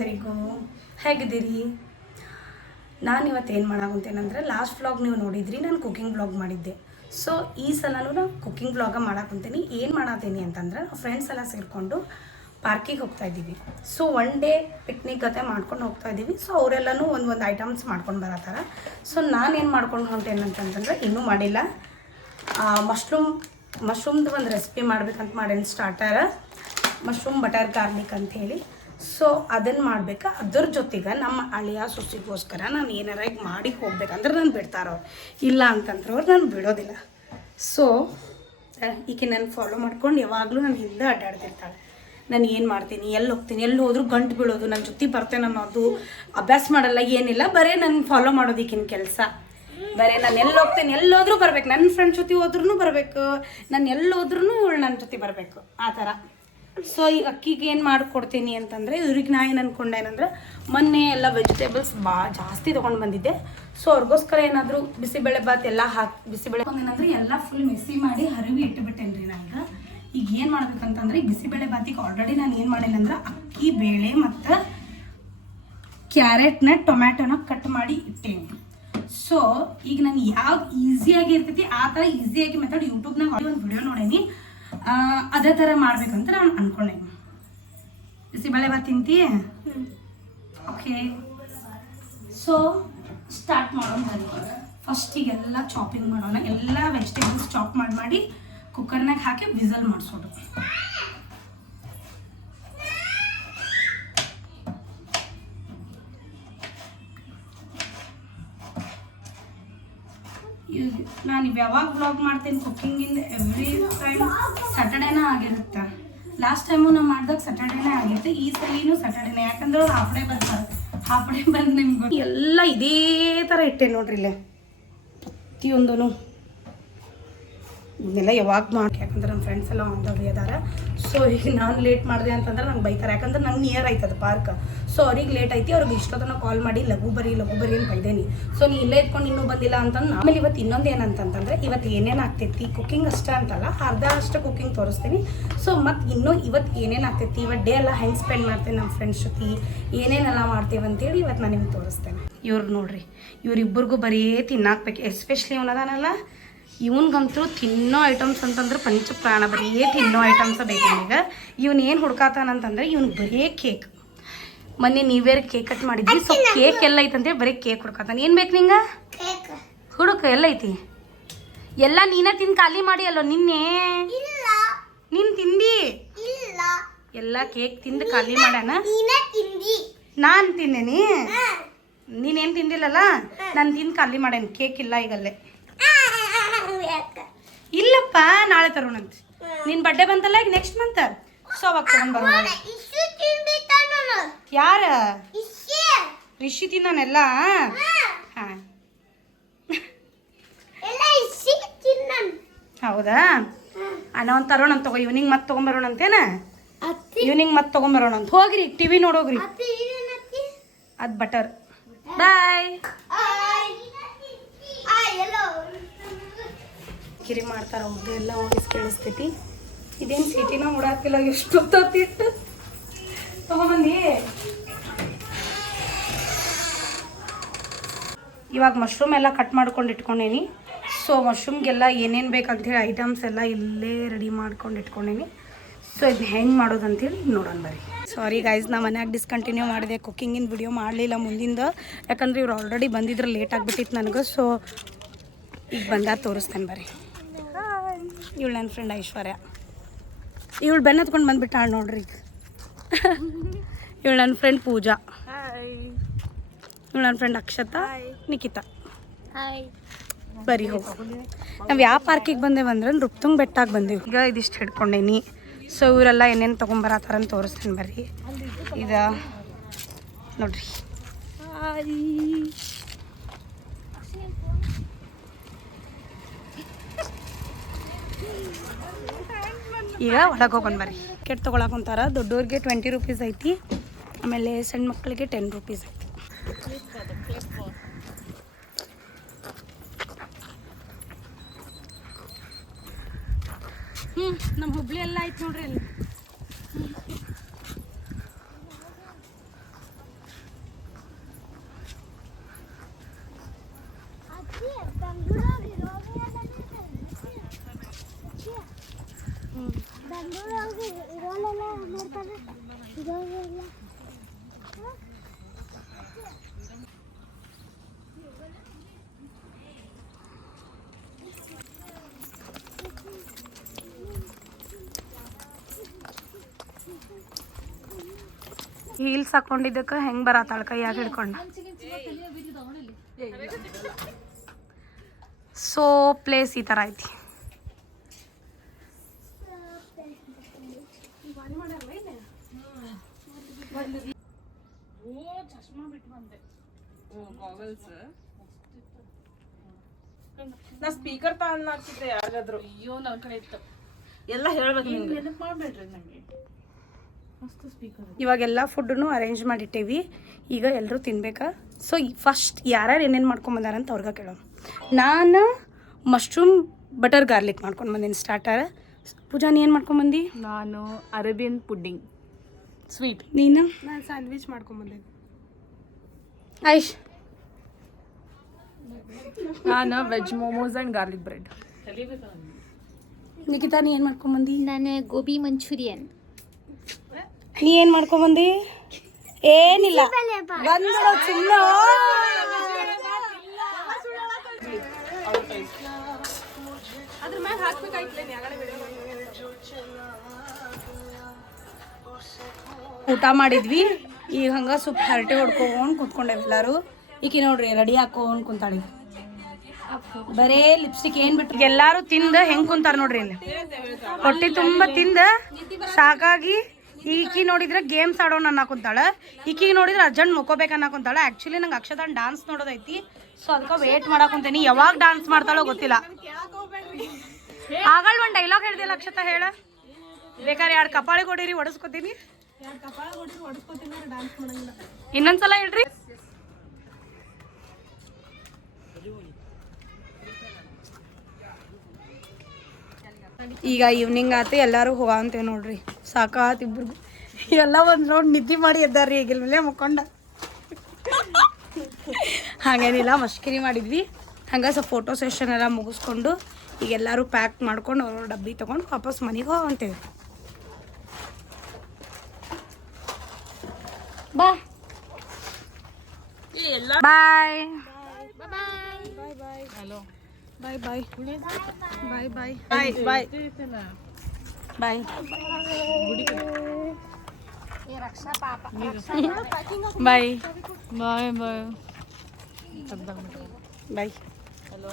ಎಲ್ಲರಿಗೂ ಹೇಗಿದ್ದೀರಿ? ನಾನು ಇವತ್ತು ಏನು ಮಾಡಾಕುಂತೇನೆಂದ್ರೆ ಲಾಸ್ಟ್ ವ್ಲಾಗ್ ನೀವು ನೋಡಿದ್ರಿ, ನಾನು ಕುಕಿಂಗ್ ವ್ಲಾಗ್ ಮಾಡಿದ್ದೆ. ಸೊ ಈ ಸಲನೂ ನಾನು ಕುಕಿಂಗ್ ವ್ಲಾಗ ಮಾಡಾಕುಂತೀನಿ. ಏನು ಮಾಡತ್ತೀನಿ ಅಂತಂದ್ರೆ ಫ್ರೆಂಡ್ಸ್ ಎಲ್ಲ ಸೇರಿಕೊಂಡು ಪಾರ್ಕಿಗೆ ಹೋಗ್ತಾ ಇದ್ದೀವಿ. ಸೊ ಒನ್ ಡೇ ಪಿಕ್ನಿಕ್ ಗತೆ ಮಾಡ್ಕೊಂಡು ಹೋಗ್ತಾ ಇದ್ದೀವಿ. ಸೊ ಅವರೆಲ್ಲನೂ ಒಂದು ಐಟಮ್ಸ್ ಮಾಡ್ಕೊಂಡು ಬರತ್ತಾರ. ಸೊ ನಾನೇನು ಮಾಡ್ಕೊಂಡು ಹೊಂಟೇನೆ ಅಂತಂತಂದ್ರೆ ಇನ್ನೂ ಮಾಡಿಲ್ಲ. ಮಶ್ರೂಮ್ದು ಒಂದು ರೆಸಿಪಿ ಮಾಡ್ಬೇಕಂತ ಮಾಡೇನಿ. ಸ್ಟಾರ್ಟರ್ ಮಶ್ರೂಮ್ ಬಟರ್ ಗಾರ್ಲಿಕ್ ಅಂಥೇಳಿ. ಸೊ ಅದನ್ನು ಮಾಡ್ಬೇಕು. ಅದ್ರ ಜೊತೆಗೆ ನಮ್ಮ ಅಳಿಯ ಸೊಸಿಗೋಸ್ಕರ ನಾನು ಏನಾರ ಮಾಡಿ ಹೋಗ್ಬೇಕಂದ್ರೆ ನಾನು ಬಿಡ್ತಾರವ್ರು, ಇಲ್ಲ ಅಂತಂದ್ರೆ ಅವ್ರು ನಾನು ಬಿಡೋದಿಲ್ಲ. ಸೊ ಈಕೆ ನಾನು ಫಾಲೋ ಮಾಡ್ಕೊಂಡು ಯಾವಾಗಲೂ ನಾನು ಹಿಂದೆ ಅಡ್ಡಾಡ್ತಿರ್ತಾಳೆ. ನಾನು ಏನು ಮಾಡ್ತೀನಿ, ಎಲ್ಲಿ ಹೋಗ್ತೀನಿ, ಎಲ್ಲಿ ಹೋದ್ರೂ ಗಂಟು ಬೀಳೋದು, ನನ್ನ ಜೊತೆ ಬರ್ತೇನೆ ಅನ್ನೋದು, ಅಭ್ಯಾಸ ಮಾಡಲ್ಲ, ಏನಿಲ್ಲ, ಬರೀ ನನ್ನ ಫಾಲೋ ಮಾಡೋದು ಈಗಿನ ಕೆಲಸ. ಬರೀ ನಾನು ಎಲ್ಲಿ ಹೋಗ್ತೇನೆ ಎಲ್ಲೋದ್ರೂ ಬರ್ಬೇಕು, ನನ್ನ ಫ್ರೆಂಡ್ ಜೊತೆ ಹೋದ್ರೂ ಬರಬೇಕು, ನಾನು ಎಲ್ಲೋದ್ರೂ ಇವಳು ನನ್ನ ಜೊತೆ ಬರಬೇಕು, ಆ ಥರ. ಸೊ ಈಗ ಅಕ್ಕಿಗೆ ಏನು ಮಾಡಿಕೊಡ್ತೀನಿ ಅಂತಂದರೆ ಇವ್ರಿಗೆ ನಾ ಏನು ಅಂದ್ಕೊಂಡೇನಂದ್ರೆ ಮೊನ್ನೆ ಎಲ್ಲ ವೆಜಿಟೇಬಲ್ಸ್ ಜಾಸ್ತಿ ತೊಗೊಂಡು ಬಂದಿದ್ದೆ. ಸೊ ಅವ್ರಿಗೋಸ್ಕರ ಏನಾದರೂ ಬಿಸಿಬೇಳೆ ಬಾತ್ ಎಲ್ಲ ಹಾಕಿ ಬಿಸಿಬೇಳೆ ಏನಂದ್ರೆ ಎಲ್ಲ ಫುಲ್ ಮಿಕ್ಸಿ ಮಾಡಿ ಹರಿವಿ ಇಟ್ಟುಬಿಟ್ಟೇನೆ ರೀ. ನಾನು ಈಗ ಏನು ಮಾಡ್ಬೇಕಂತಂದ್ರೆ ಈ ಬಿಸಿಬೇಳೆ ಬಾತಿಗೆ ಆಲ್ರೆಡಿ ನಾನು ಏನು ಮಾಡೇನಂದ್ರೆ ಅಕ್ಕಿ ಬೇಳೆ ಮತ್ತು ಕ್ಯಾರೆಟ್ನ ಟೊಮ್ಯಾಟೊನ ಕಟ್ ಮಾಡಿ ಇಟ್ಟೇನಿ. ಸೊ ಈಗ ನಾನು ಯಾವ್ದು ಈಸಿಯಾಗಿ ಇರ್ತೈತಿ ಆ ಥರ ಈಸಿಯಾಗಿ ಮೆಥಡ್ ಯೂಟ್ಯೂಬ್ನಾಗ ಒಂದು ವಿಡಿಯೋ ನೋಡೇನಿ, ಅದೇ ಥರ ಮಾಡ್ಬೇಕಂತ ನಾನು ಅನ್ಕೊಂಡೇನಿ. ಬಿಸಿಬೇಳೆ ಬಾತ್ ತಿಂತಿ? ಓಕೆ, ಸೊ ಸ್ಟಾರ್ಟ್ ಮಾಡೋಣ ಬನ್ನಿ. ಫಸ್ಟಿಗೆಲ್ಲ ಚಾಪಿಂಗ್ ಮಾಡೋಣ. ಎಲ್ಲ ವೆಜಿಟೇಬಲ್ಸ್ ಚಾಪ್ ಮಾಡಿ ಕುಕ್ಕರ್ನಾಗ ಹಾಕಿ ವಿಸಲ್ ಮಾಡಿಸೋದು. ನಾನು ಯಾವಾಗ ವ್ಲಾಗ್ ಮಾಡ್ತೇನೆ ಕುಕ್ಕಿಂಗಿಂದ ಎವ್ರಿ ಟೈಮ್ ಸ್ಯಾಟರ್ಡೇನ ಆಗಿರುತ್ತೆ. ಲಾಸ್ಟ್ ಟೈಮು ನಾವು ಮಾಡಿದಾಗ ಸ್ಯಾಟರ್ಡೇನೇ ಆಗಿರುತ್ತೆ, ಈ ಸಲಿನೂ ಸ್ಯಾಟರ್ಡೇನೇ. ಯಾಕಂದ್ರೆ ಅವ್ರು ಹಾಫ್ ಡೇ ಬರ್ತಾರೆ. ಹಾಫ್ ಡೇ ಬಂದು ನಿಮ್ಗೆ ಎಲ್ಲ ಇದೇ ಥರ ಇಟ್ಟೆ ನೋಡ್ರಿ ಇಲ್ಲೇ ಪ್ರತಿಯೊಂದೂ. ಇದನ್ನೆಲ್ಲ ಯಾವಾಗ ಮಾಡಿ, ಯಾಕಂದ್ರೆ ನಮ್ಮ ಫ್ರೆಂಡ್ಸ್ ಎಲ್ಲ ಆನ್ ದ ವೇ ಅದಾರ. ಸೊ ಈಗ ನಾನು ಲೇಟ್ ಮಾಡಿದೆ ಅಂತಂದ್ರೆ ನಂಗೆ ಬೈತಾರೆ, ಯಾಕಂದ್ರೆ ನಂಗೆ ನಿಯರ್ ಆಯ್ತದ ಪಾರ್ಕ್. ಸೊ ಅವ್ರಿಗೆ ಲೇಟ್ ಐತಿ, ಅವ್ರಿಗೆ ಇಷ್ಟೊತ್ತನ ಕಾಲ್ ಮಾಡಿ ಲಘು ಬರಿ ಅಂತ ಬೈದೇನಿ. ಸೊ ನೀ ಇಲ್ಲೇ ಇಟ್ಕೊಂಡು ಇನ್ನೂ ಬಂದಿಲ್ಲ ಅಂತಂದು. ಆಮೇಲೆ ಇವತ್ತು ಇನ್ನೊಂದು ಏನಂತಂತಂದ್ರೆ ಇವತ್ತು ಏನೇನು ಆಗ್ತೈತಿ, ಕುಕ್ಕಿಂಗ್ ಅಷ್ಟೇ ಅಂತಲ್ಲ, ಅರ್ಧ ಅಷ್ಟು ಕುಕ್ಕಿಂಗ್ ತೋರಿಸ್ತೀನಿ. ಸೊ ಮತ್ತು ಇನ್ನೂ ಇವತ್ತು ಏನೇನು ಆಗ್ತೈತಿ, ಇವತ್ತು ಡೇ ಎಲ್ಲ ಹೆಂಗೆ ಸ್ಪೆಂಡ್ ಮಾಡ್ತೇನೆ ನಮ್ಮ ಫ್ರೆಂಡ್ಸ್ ಜೊತೆ, ಏನೇನೆಲ್ಲ ಮಾಡ್ತೇವೆ ಅಂತೇಳಿ ಇವತ್ತು ನಾನು ನಿಮ್ಗೆ ತೋರಿಸ್ತೇನೆ. ಇವ್ರು ನೋಡ್ರಿ, ಇವ್ರಿಬ್ಬರಿಗೂ ಬರೀ ತಿನ್ನಾಕ್ಬೇಕು. ಎಸ್ಪೆಷಲಿ ಇವನದಾನಲ್ಲ, ಇವನ್ಗಂತೂ ತಿನ್ನೋ ಐಟಮ್ಸ್ ಅಂತಂದ್ರೆ ಪಂಚಪ್ರಾಣ, ಬರೀ ತಿನ್ನೋ ಐಟಮ್ಸ ಬೇಕು ಈಗ. ಇವನು ಏನು ಹುಡ್ಕಾತಾನಂತಂದ್ರೆ ಇವ್ನಿಗೆ ಬರೀ ಕೇಕ್. ಮೊನ್ನೆ ನೀವೇರ್ ಕೇಕ್ ಕಟ್ ಮಾಡಿದ್ವಿ. ಸೊ ಕೇಕ್ ಎಲ್ಲ ಐತಂತೇಳಿ ಬರೀ ಕೇಕ್ ಹುಡ್ಕಾತಾನೆ. ಏನು ಬೇಕು ನಿಂಗೆ? ಹುಡುಕ ಎಲ್ಲ ಐತಿ. ಎಲ್ಲ ನೀನೇ ತಿಂದು ಖಾಲಿ ಮಾಡಿ ಅಲ್ಲೋ ನಿನ್ನೆ. ನೀನು ತಿಂದಿ ಎಲ್ಲ ಕೇಕ್ ತಿಂದು ಖಾಲಿ ಮಾಡ್ಯಾನ. ನಾನು ತಿಂದೇನಿ, ನೀನೇನು ತಿಂದಿಲ್ಲಲ್ಲ, ನಾನು ತಿಂದು ಖಾಲಿ ಮಾಡ್ಯಾನ. ಕೇಕ್ ಇಲ್ಲ ಈಗಲ್ಲೇ. ಇಲ್ಲಪ್ಪ, ನಾಳೆ ತರೋಣಂತ. ನಿನ್ ಬರ್ಡೇ ಬಂತಲ್ಲ ಈಗ ನೆಕ್ಸ್ಟ್ ಮಂತ್. ಸೊ ಅವಾಗ ತಗೊಂಡ್ ಬರೋಣ. ಯಾರ ರಿಷಿ ತಿನ್ನಲ್ಲ? ಹಾ ಹೌದಾ, ನಾವು ತರೋಣ ತಗೋ. ಈವ್ನಿಂಗ್ ಮತ್ತೆ ತೊಗೊಂಬರೋಣಂತೇನ? ಈವ್ನಿಂಗ್ ಮತ್ತೆ ತೊಗೊಂಬರೋಣಂತ. ಹೋಗ್ರಿ ಟಿವಿ ನೋಡೋಗ್ರಿ. ಅದು ಬಟರ್. ಬಾಯ್. ಕಿರಿ ಮಾಡ್ತಾರ ಅವ್ರದ್ದು ಎಲ್ಲ ವಾಯ್ಸ್ ಕೇಳಿಸ್ತೈತಿ. ಇದೇನು ಸಿಟಿನ ಓಡಾಡ್ತಿಲ್ಲ, ಎಷ್ಟು ಹೊತ್ತಿಟ್ಟು ತಗೊಂಬಂದಿ. ಇವಾಗ ಮಶ್ರೂಮ್ ಎಲ್ಲ ಕಟ್ ಮಾಡ್ಕೊಂಡು ಇಟ್ಕೊಂಡೇನಿ. ಸೊ ಮಶ್ರೂಮ್ಗೆಲ್ಲ ಏನೇನು ಬೇಕಂತೇಳಿ ಐಟಮ್ಸ್ ಎಲ್ಲ ಇಲ್ಲೇ ರೆಡಿ ಮಾಡ್ಕೊಂಡು ಇಟ್ಕೊಂಡೇನಿ. ಸೊ ಇದು ಹೆಂಗೆ ಮಾಡೋದು ಅಂತೇಳಿ ನೋಡೋಣ ಬರ್ರಿ. ಸಾರಿ ಗೈಸ್, ನಾ ಮನ್ಯಾಗ ಡಿಸ್ಕಂಟಿನ್ಯೂ ಮಾಡಿದೆ, ಕುಕ್ಕಿಂಗಿನ ವಿಡಿಯೋ ಮಾಡಲಿಲ್ಲ ಮುಂದಿಂದ. ಯಾಕಂದ್ರೆ ಇವ್ರು ಆಲ್ರೆಡಿ ಬಂದಿದ್ರೆ ಲೇಟ್ ಆಗಿಬಿಟ್ಟಿತ್ತು ನನಗೆ. ಸೊ ಈಗ ಬಂದಾಗ ತೋರಿಸ್ತೇನೆ ಬರ್ರಿ. ಇವಳು ನನ್ನ ಫ್ರೆಂಡ್ ಐಶ್ವರ್ಯ. ಇವಳು ಬೆನ್ನ ಹತ್ಕೊಂಡು ಬಂದುಬಿಟ್ಟಾಳ ನೋಡ್ರಿ. ಇವಳು ನನ್ನ ಫ್ರೆಂಡ್ ಪೂಜಾ. ಇವಳು ನನ್ನ ಫ್ರೆಂಡ್ ಅಕ್ಷತಾ, ನಿಖಿತಾ. ಬರೀ ಹೋಗಿ ನಾವು ಯಾವ ಪಾರ್ಕಿಗೆ ಬಂದೇವೆ ಅಂದ್ರೆ ನೃಪ್ತುಂಗ್ ಬೆಟ್ಟಾಗಿ ಬಂದೀವಿ. ಈಗ ಇದಿಷ್ಟು ಹಿಡ್ಕೊಂಡೇನಿ. ಸೊ ಇವರೆಲ್ಲ ಏನೇನು ತೊಗೊಂಬರತ್ತಾರಂತ ತೋರಿಸ್ತೇನೆ ಬರ್ರಿ. ಇದು ನೋಡ್ರಿ. ಈಗ ಒಳಗೆ ಹೋಗೋಣ ಬರ್ರಿ. ಟಿಕೆಟ್ ತೊಗೊಳಕೊಂತಾರ. ದೊಡ್ಡವ್ರಿಗೆ 20 ರೂಪೀಸ್ ಐತಿ, ಆಮೇಲೆ ಸಣ್ಣ ಮಕ್ಕಳಿಗೆ 10 ರೂಪೀಸ್ ಐತಿ. ನಮ್ಮ ಹುಬ್ಳಿ ಎಲ್ಲ ಐತೆ ನೋಡ್ರಿ ಅಲ್ಲಿ. ಹೀಲ್ಸ್ ಹಾಕೊಂಡಿದ್ದಕ್ಕೆ ಹೆಂಗೆ ಬರತ್ತಾಳ ಕೈಯಾಗ ಹಿಡ್ಕೊಂಡು. ಸೊ ಪ್ಲೇಸ್ ಈ ಥರ ಐತಿ. ನಾ ಸ್ಪೀಕರ್ ತಗೊಂಡ್ತಿದ್ದೆ ಯಾರಿಗಾದ್ರು. ಅಯ್ಯೋ ನನ್ನ ಕಡೆ ಇತ್ತು ಎಲ್ಲ ಹೇಳ್ಬೇಕು. ನೆನಪು ಮಾಡ್ಬೇಡ್ರಿ ನಂಗೆ. ಮಸ್ತ್ ಸ್ಪೀಕರ್. ಇವಾಗೆಲ್ಲ ಫುಡ್ಡನ್ನು ಅರೇಂಜ್ ಮಾಡಿಟ್ಟೇವಿ, ಈಗ ಎಲ್ಲರೂ ತಿನ್ಬೇಕಾ. ಸೊ ಫಸ್ಟ್ ಯಾರ್ಯಾರು ಏನೇನು ಮಾಡ್ಕೊಂಬಂದಾರ ಅಂತ ಅವ್ರಿಗೆ ಕೇಳೋಣ. ನಾನು ಮಶ್ರೂಮ್ ಬಟರ್ ಗಾರ್ಲಿಕ್ ಮಾಡ್ಕೊಂಡು ಬಂದೀನಿ ಸ್ಟಾರ್ಟರ್. ಪೂಜಾ ನೀ ಏನು ಮಾಡ್ಕೊಂಬಂದು? ನಾನು ಅರೇಬಿಯನ್ ಪುಡ್ಡಿಂಗ್ ಸ್ವೀಟ್. ನೀನು? ನಾನು ಸ್ಯಾಂಡ್ವಿಚ್ ಮಾಡ್ಕೊಂಬಂದೆ. ಐಶ್? ನಾನು veg momos and garlic bread. Nikhita ನೀ ಏನು ಮಾಡ್ಕೊಂಬಂದು? ನಾನು ಗೋಬಿ ಮಂಚೂರಿಯನ್. ನೀ ಏನು ಮಾಡ್ಕೊಂಬಂದು? ಏನಿಲ್ಲ ಬಂದ್ಬಿಡೋ ಚಿನ್ನ. ಅದ್ರ ಮ್ಯಾಗ ಹಾಕ್ಬೇಕಾಯ್ತಲೇ ಊಟ ಮಾಡಿದ್ವಿ, ಈಗ ಹಂಗೆ ಸ್ವಲ್ಪ ಹರಟೆ ಹೊಡ್ಕೊಂಡು ಕುತ್ಕೊಂಡೇವಿ ಎಲ್ಲರೂ. ಈಕಿ ನೋಡ್ರಿ ರೆಡಿ ಹಾಕೊಂಡು ಕುಂತಾಳಿ, ಬರೇ ಲಿಪ್ಸ್ಟಿಕ್ ಏನು ಬಿಟ್ರಿ. ಎಲ್ಲರೂ ತಿಂದು ಹೆಂಗೆ ಕುಂತಾರ ನೋಡ್ರಿ ಇಲ್ಲಿ, ಹೊಟ್ಟೆ ತುಂಬ ತಿಂದು ಸಾಕಾಗಿ. ಈಕಿ ನೋಡಿದ್ರೆ ಗೇಮ್ಸ್ ಆಡೋಣ ಅನ್ನಕುಂತಾಳ, ಈಕಿಗೆ ನೋಡಿದ್ರೆ ಅರ್ಜೆಂಟ್ ಮುಕ್ಕೋಬೇಕು ಅನ್ನಕುಂತಾಳ. ಆ್ಯಕ್ಚುಲಿ ನಂಗೆ ಅಕ್ಷತಾನ್ ಡಾನ್ಸ್ ನೋಡೋದೈತಿ, ಸೊ ಅದಕ್ಕೆ ವೇಟ್ ಮಾಡಾಕುಂತೇನಿ. ಯಾವಾಗ ಡಾನ್ಸ್ ಮಾಡ್ತಾಳೋ ಗೊತ್ತಿಲ್ಲ. ಆಗಳ ಒಂದು ಡೈಲಾಗ್ ಹೇಳ್ದಿಲ್ಲ ಅಕ್ಷತಾ, ಹೇಳ ಬೇಕಾದ್ರೆ 2 ಕಪಾಳಿ ಕೊಡಿರಿ ಹೊಡಿಸ್ಕೊತೀನಿ. ಇನ್ನೊಂದ್ಸಲ ಹೇಳ್ರಿ. ಈಗ ಈವ್ನಿಂಗ್ ಆತು, ಎಲ್ಲರೂ ಹೋಗಂತೇವೆ ನೋಡ್ರಿ. ಸಾಕಾತ್ ಇಬ್ರಿಗೂ. ಎಲ್ಲ ಒಂದು ನೋಡಿ ನಿದ್ದೆ ಮಾಡಿ ಎದ್ದಾರ್ರಿ ಈಗಿಲ್ ಮೇಲೆ ಮುಕ್ಕೊಂಡ. ಹಾಗೇನಿಲ್ಲ, ಮಷ್ಕಿರಿ ಮಾಡಿದ್ವಿ. ಹಂಗೆ ಸ್ವಲ್ಪ ಫೋಟೋ ಸೆಷನ್ ಎಲ್ಲ ಮುಗಿಸ್ಕೊಂಡು ಈಗ ಎಲ್ಲರೂ ಪ್ಯಾಕ್ ಮಾಡ್ಕೊಂಡು ಅವ್ರ ಡಬ್ಬಿ ತೊಗೊಂಡು ವಾಪಸ್ ಮನೆಗೆ ಹೋಗಂತೇವೆ. ಬಾ ಬಾಯ್ ಹಲೋ ಬಾಯ್ ಬಾಯ್ ಬಾಯ್ ಬಾಯ್ ಬಾಯ್ ಬಾಯ್ ಬಾಯ್ ಬಾಯ್ ಬಾಯ್ ಬಾಯ್ ಬಾಯ್. ಹಲೋ